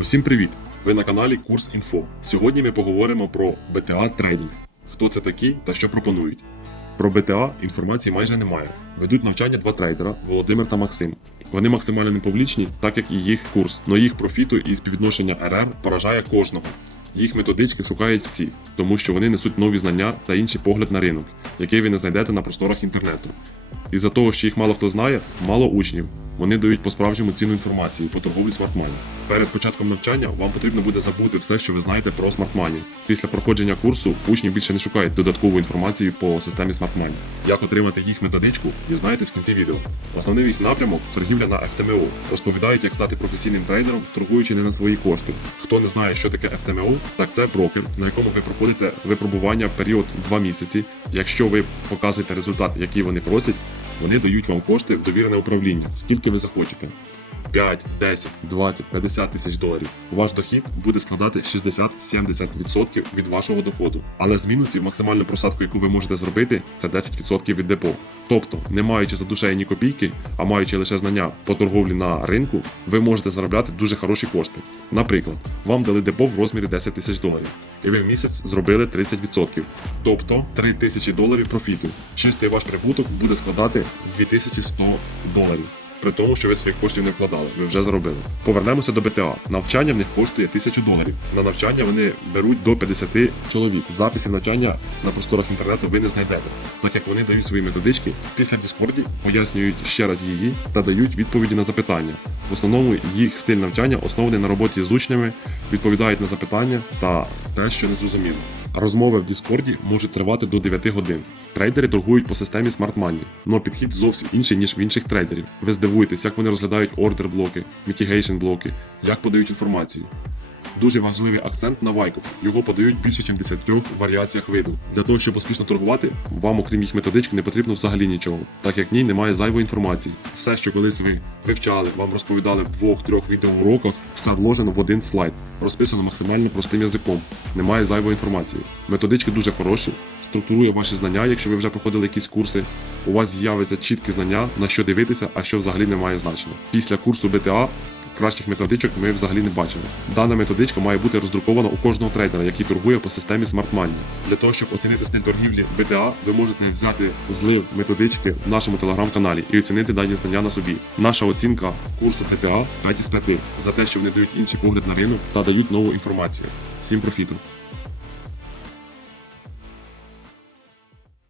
Усім привіт! Ви на каналі Курс Інфо. Сьогодні ми поговоримо про BTA трейдинг. Хто це такі та що пропонують. Про BTA інформації майже немає. Ведуть навчання два трейдера Володимир та Максим. Вони максимально непублічні, так як і їх курс, но їх профіту і співвідношення РР поражає кожного. Їх методички шукають всі, тому що вони несуть нові знання та інший погляд на ринок, який ви не знайдете на просторах інтернету. Із-за того, що їх мало хто знає, мало учнів. Вони дають по-справжньому цінну інформацію по торговлі смартмані. Перед початком навчання вам потрібно буде забути все, що ви знаєте про смартмані. Після проходження курсу учні більше не шукають додаткову інформацію по системі смартмані. Як отримати їх методичку, дізнаєтесь в кінці відео. Основний їх напрямок торгівля на FTMO. Розповідають, як стати професійним трейдером, торгуючи не на свої кошти. Хто не знає, що таке FTMO, так це брокер, на якому ви проходите випробування в період 2 місяці. Якщо ви показуєте результат, який вони просять, вони дають вам кошти в довірене управління, скільки ви захочете. 5, 10, 20, 50 тисяч доларів. Ваш дохід буде складати 60-70% від вашого доходу. Але з мінусів максимальну просадку, яку ви можете зробити, це 10% від депо. Тобто, не маючи за душею ні копійки, а маючи лише знання по торговлі на ринку, ви можете заробляти дуже хороші кошти. Наприклад, вам дали депо в розмірі 10 тисяч доларів, і ви в місяць зробили 30%. Тобто 3 тисячі доларів профіту. Чистий ваш прибуток буде складати 2100 доларів. При тому, що ви своїх коштів не вкладали, ви вже заробили. Повернемося до БТА. Навчання в них коштує 1000 доларів. На навчання вони беруть до 50 чоловік. Записів навчання на просторах інтернету ви не знайдете, так як вони дають свої методички. Після Діскорді пояснюють ще раз її та дають відповіді на запитання. В основному їх стиль навчання оснований на роботі з учнями, відповідають на запитання та те, що не зрозуміло. Розмови в Діскорді можуть тривати до 9 годин. Трейдери торгують по системі Smart Money, але підхід зовсім інший, ніж в інших трейдерів. Ви здивуєтесь, як вони розглядають ордер блоки, мітігейшн-блоки, як подають інформацію. Дуже важливий акцент на вайкоп. Його подають більше, ніж 10 варіаціях виду. Для того, щоб успішно торгувати, вам, окрім їх методички, не потрібно взагалі нічого, так як в ній немає зайвої інформації. Все, що колись ви вивчали, вам розповідали в двох-трьох відеоуроках, все вложено в один слайд, розписано максимально простим язиком. Немає зайвої інформації. Методички дуже хороші, структурує ваші знання, якщо ви вже проходили якісь курси. У вас з'явиться чіткі знання, на що дивитися, а що взагалі не має значення. Після курсу БТА кращих методичок ми взагалі не бачили. Дана методичка має бути роздрукована у кожного трейдера, який торгує по системі Smart Money. Для того, щоб оцінити стиль торгівлі BTA, ви можете взяти злив методички в нашому телеграм-каналі і оцінити дані знання на собі. Наша оцінка курсу BTA 5 з 5 за те, що вони дають інший погляд на ринок та дають нову інформацію. Всім профіту!